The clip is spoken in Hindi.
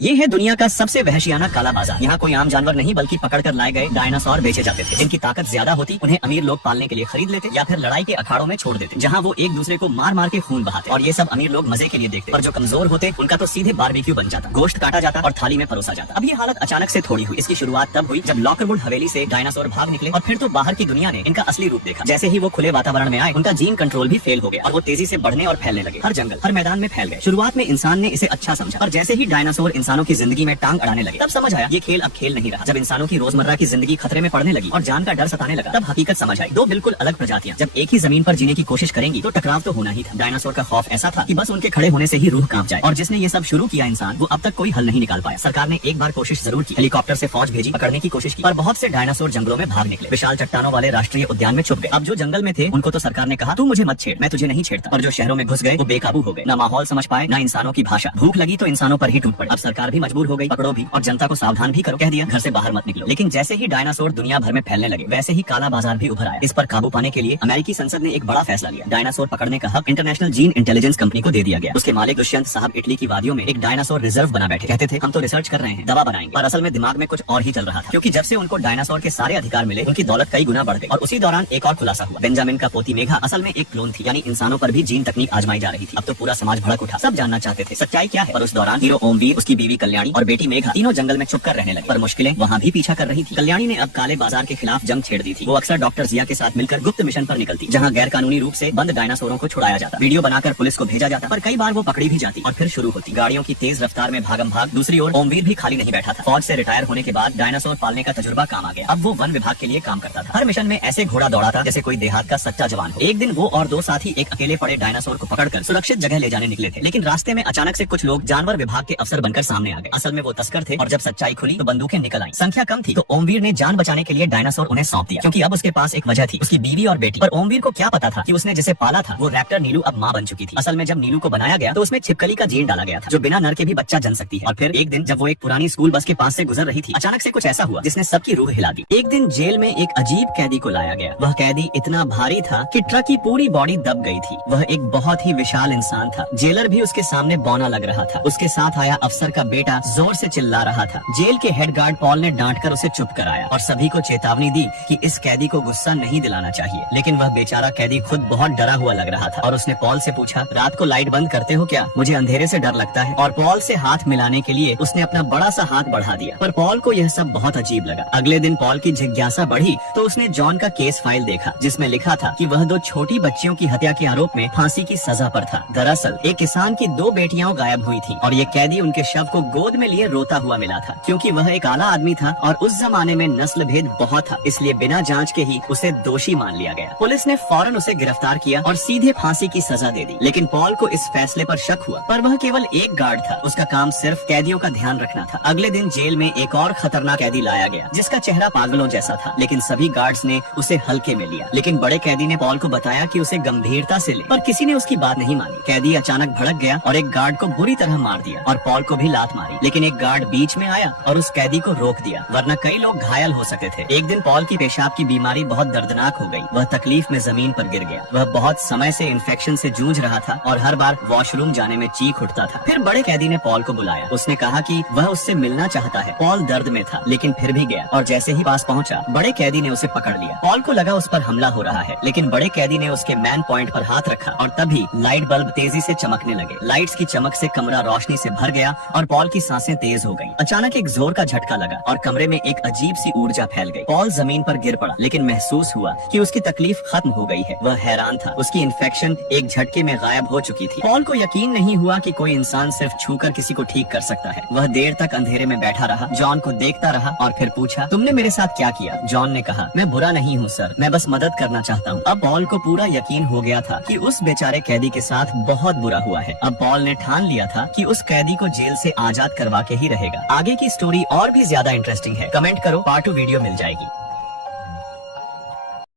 ये है दुनिया का सबसे वहशियाना काला बाजार। यहाँ कोई आम जानवर नहीं बल्कि पकड़कर लाए गए डायनासोर बेचे जाते थे। जिनकी ताकत ज्यादा होती उन्हें अमीर लोग पालने के लिए खरीद लेते या फिर लड़ाई के अखाड़ों में छोड़ देते, जहाँ वो एक दूसरे को मार मार के खून बहाते। और ये सब अमीर लोग मजे के लिए देखते, पर जो कमजोर होते उनका तो सीधे बारबेक्यू बन जाता, गोश्त काटा जाता और थाली में परोसा जाता। अब ये हालत अचानक से थोड़ी हुई। इसकी शुरुआत तब हुई जब लॉकवुड हवेली से डायनासोर भाग निकले और फिर तो बाहर की दुनिया ने इनका असली रूप देखा। जैसे ही वो खुले वातावरण में आए उनका जीन कंट्रोल भी फेल हो गया और वो तेजी से बढ़ने और फैलने लगे। हर जंगल हर मैदान में फैल गए। शुरुआत में इंसान ने इसे अच्छा समझा, पर जैसे ही डायनासोर इंसानों की जिंदगी में टांग अड़ाने लगे तब समझ आया ये खेल अब खेल नहीं रहा। जब इंसानों की रोजमर्रा की जिंदगी खतरे में पड़ने लगी और जान का डर सताने लगा तब हकीकत समझ आई। दो बिल्कुल अलग प्रजातियां जब एक ही जमीन पर जीने की कोशिश करेंगी तो टकराव तो होना ही था। डायनासोर का खौफ ऐसा था कि बस उनके खड़े होने से ही रूह कांप जाए, और जिसने ये सब शुरू किया इंसान, वो अब तक कोई हल नहीं निकाल पाया। सरकार ने एक बार कोशिश जरूर की, हेलीकॉप्टर से फौज भेजी, पकड़ने की कोशिश की, पर बहुत से डायनासोर जंगलों में भाग निकले, विशाल चट्टानों वाले राष्ट्रीय उद्यान में छुप गए। अब जो जंगल में थे उनको तो सरकार ने कहा तू मुझे मत छेड़, मैं तुझे नहीं छेड़ता, और जो शहरों में घुस गए वो बेकाबू हो गए, न माहौल समझ पाए न इंसानों की भाषा। भूख लगी तो इंसानों पर ही टूट पड़े। अब सरकार भी मजबूर हो गई, पकड़ो भी और जनता को सावधान भी करो, कह दिया घर से बाहर मत निकलो। लेकिन जैसे ही डायनासोर दुनिया भर में फैलने लगे वैसे ही काला बाजार भी उभर आया। इस पर काबू पाने के लिए अमेरिकी संसद ने एक बड़ा फैसला लिया। डायनासोर पकड़ने का हक इंटरनेशनल जीन इंटेलिजेंस कंपनी को दे दिया गया। उसके मालिक दुष्यंत साहब इटली की वादियों में एक डायनासोर रिजर्व बना बैठे। कहते थे हम तो रिसर्च कर रहे हैं, दवा बनाएंगे, पर असल में दिमाग में कुछ और ही चल रहा था। क्योंकि जब से उनको डायनासोर के सारे अधिकार मिले उनकी दौलत कई गुना बढ़ गई। और उसी दौरान एक और खुलासा हुआ, बेंजामिन का पोती मेघा असल में एक क्लोन थी, यानी इंसानों पर भी जीन तकनीक आजमाई जा रही थी। अब तो पूरा समाज भड़क उठा, सब जानना चाहते थे सच्चाई क्या है। पर उस दौरान हीरो ओमवीर, उसकी बीवी कल्याणी और बेटी मेघा तीनों जंगल में छुप कर रहने लगे। पर मुश्किलें वहाँ भी पीछा कर रही थी। कल्याणी ने अब काले बाजार के खिलाफ जंग छेड़ दी थी। वो अक्सर डॉक्टर जिया के साथ मिलकर गुप्त मिशन पर निकलती, जहाँ गैर कानूनी रूप से बंद डायनासोरों को छुड़ाया जाता, वीडियो बनाकर पुलिस को भेजा जाता, पर कई बार वो पकड़ी भी जाती और फिर शुरू होती गाड़ियों की तेज रफ्तार में भागम भाग। दूसरी ओर ओमवीर भी खाली नहीं बैठा था। फौज से रिटायर होने के बाद डायनासोर पालने का तजुर्बा काम आ गया। अब वो वन विभाग के लिए काम करता था। हर मिशन में ऐसे घोड़ा दौड़ा था जैसे कोई देहात का सच्चा जवान हो। एक दिन वो और दो साथी एक अकेले पड़े डायनासोर को पकड़कर सुरक्षित जगह ले जाने निकले थे, लेकिन रास्ते में अचानक से कुछ लोग जानवर विभाग के अफसर बनकर सामने आ गए। असल में वो तस्कर थे और जब सच्चाई खुली तो बंदूकें निकल आई। संख्या कम थी तो ओमवीर ने जान बचाने के लिए डायनासोर उन्हें सौंप दिया, क्योंकि अब उसके पास एक वजह थी, उसकी बीवी और बेटी। पर ओमवीर को क्या पता था कि उसने जिसे पाला था वो रैप्टर नीलू अब माँ बन चुकी थी। असल में जब नीलू को बनाया गया तो उसमें छिपकली का जीन डाला गया था, जो बिना नर के भी बच्चा जन सकती है। और फिर एक दिन जब वो एक पुरानी स्कूल बस के पास से गुजर रही थी, अचानक से कुछ ऐसा हुआ जिसने सबकी रूह हिला दी। एक दिन जेल में एक अजीब कैदी को लाया गया। वह कैदी इतना भारी था कि ट्रक की पूरी बॉडी दब गई थी। वह एक बहुत ही विशाल इंसान था। जेलर भी उसके सामने बौना लग रहा था। उसके साथ आया अफसर का बेटा जोर से चिल्ला रहा था। जेल के हेड गार्ड पॉल ने डांट कर उसे चुप कराया और सभी को चेतावनी दी कि इस कैदी को गुस्सा नहीं दिलाना चाहिए। लेकिन वह बेचारा कैदी खुद बहुत डरा हुआ लग रहा था और उसने पॉल से पूछा, रात को लाइट बंद करते हो क्या? मुझे अंधेरे से डर लगता है। और पॉल से हाथ मिलाने के लिए उसने अपना बड़ा सा हाथ बढ़ा दिया, पर पॉल को यह सब बहुत अजीब लगा। अगले दिन पॉल की जिज्ञासा बढ़ी तो उसने जॉन का केस फाइल देखा, जिसमें लिखा था कि वह दो छोटी बच्चियों की हत्या के आरोप में फांसी की सजा पर था। दरअसल एक किसान की दो बेटियां गायब हुई थी और ये कैदी उनके शव को गोद में लिए रोता हुआ मिला था। क्योंकि वह एक आला आदमी था और उस जमाने में नस्ल भेद बहुत था, इसलिए बिना जांच के ही उसे दोषी मान लिया गया। पुलिस ने फौरन उसे गिरफ्तार किया और सीधे फांसी की सजा दे दी। लेकिन पॉल को इस फैसले पर शक हुआ, पर वह केवल एक गार्ड था, उसका काम सिर्फ कैदियों का ध्यान रखना था। अगले दिन जेल में एक और खतरनाक कैदी लाया गया, जिसका चेहरा पागलों जैसा था, लेकिन सभी गार्ड्स ने उसे हल्के में लिया। लेकिन बड़े कैदी ने पॉल को बताया कि उसे गंभीरता से ले, पर किसी ने उसकी बात नहीं मानी। कैदी अचानक भड़क गया और एक गार्ड को बुरी तरह मार दिया और पॉल को भी लात मारी। लेकिन एक गार्ड बीच में आया और उस कैदी को रोक दिया, वरना कई लोग घायल हो सकते थे। एक दिन पॉल की पेशाब की बीमारी बहुत दर्दनाक हो गई। वह तकलीफ में जमीन पर गिर गया। वह बहुत समय से इन्फेक्शन से जूझ रहा था और हर बार वॉशरूम जाने में चीख उठता था। फिर बड़े कैदी ने पॉल को बुलाया। उसने कहा कि वह उससे मिलना चाहता है। पॉल दर्द में था, लेकिन फिर भी गया और जैसे ही पास पहुंचा बड़े कैदी ने उसे पकड़ लिया। पॉल को लगा उस पर हमला हो रहा है, लेकिन बड़े कैदी ने उसके मैन पॉइंट पर हाथ रखा और तभी लाइट बल्ब तेजी से चमकने लगे। लाइट्स की चमक से कमरा रोशनी से भर गया और पॉल की सांसें तेज हो गईं। अचानक एक जोर का झटका लगा और कमरे में एक अजीब सी ऊर्जा फैल गई। पॉल जमीन पर गिर पड़ा, लेकिन महसूस हुआ कि उसकी तकलीफ खत्म हो गई है। वह हैरान था, उसकी इन्फेक्शन एक झटके में गायब हो चुकी थी। पॉल को यकीन नहीं हुआ कि कोई इंसान सिर्फ छूकर किसी को ठीक कर सकता है। वह देर तक अंधेरे में बैठा रहा, जॉन को देखता रहा और फिर पूछा, तुमने मेरे साथ क्या किया? जॉन ने कहा, मैं बुरा नहीं हूँ सर, मैं बस मदद करना चाहता हूँ। अब पॉल को पूरा यकीन हो गया था कि उस बेचारे कैदी के साथ बहुत बुरा हुआ है। अब पॉल ने ठान लिया था कि उस कैदी को जेल से आजाद करवा के ही रहेगा। आगे की स्टोरी और भी ज्यादा इंटरेस्टिंग है। कमेंट करो, पार्ट 2 वीडियो मिल जाएगी।